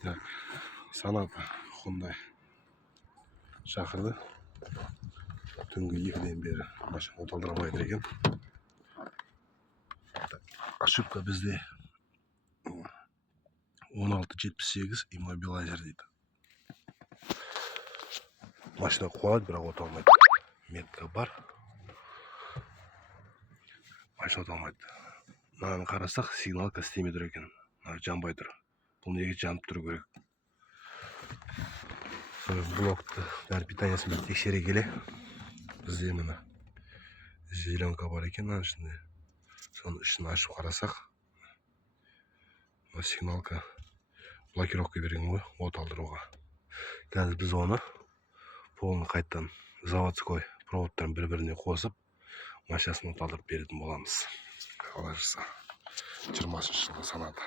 Так, Санат Hyundai шақырды. Түнгі 2-ден бері машина оталдырамайды екен. Ошибка бізде 1678 иммобилайзер дейді. Машина қуалайды, бірақ оталмайды. Метка бар. Машина оталмайды. Мынаны қарасақ, сигналка істемей тұр екен. Жанбай тұр. Бұл неге жанып тұру керек? Блокты бәрі питаниясымен тексере келе. Бізде мына зеленка бар екен, мына ішінде. Соны ішін ашып қарасақ, сигналка блокировка берген ғой, оталдыруға. Қазір біз оны полный қайттан заводской проводтарын бір-біріне қосып, машинасын оталдырып беретін боламыз. Қалай жаса? 20-шы жылғы Санат.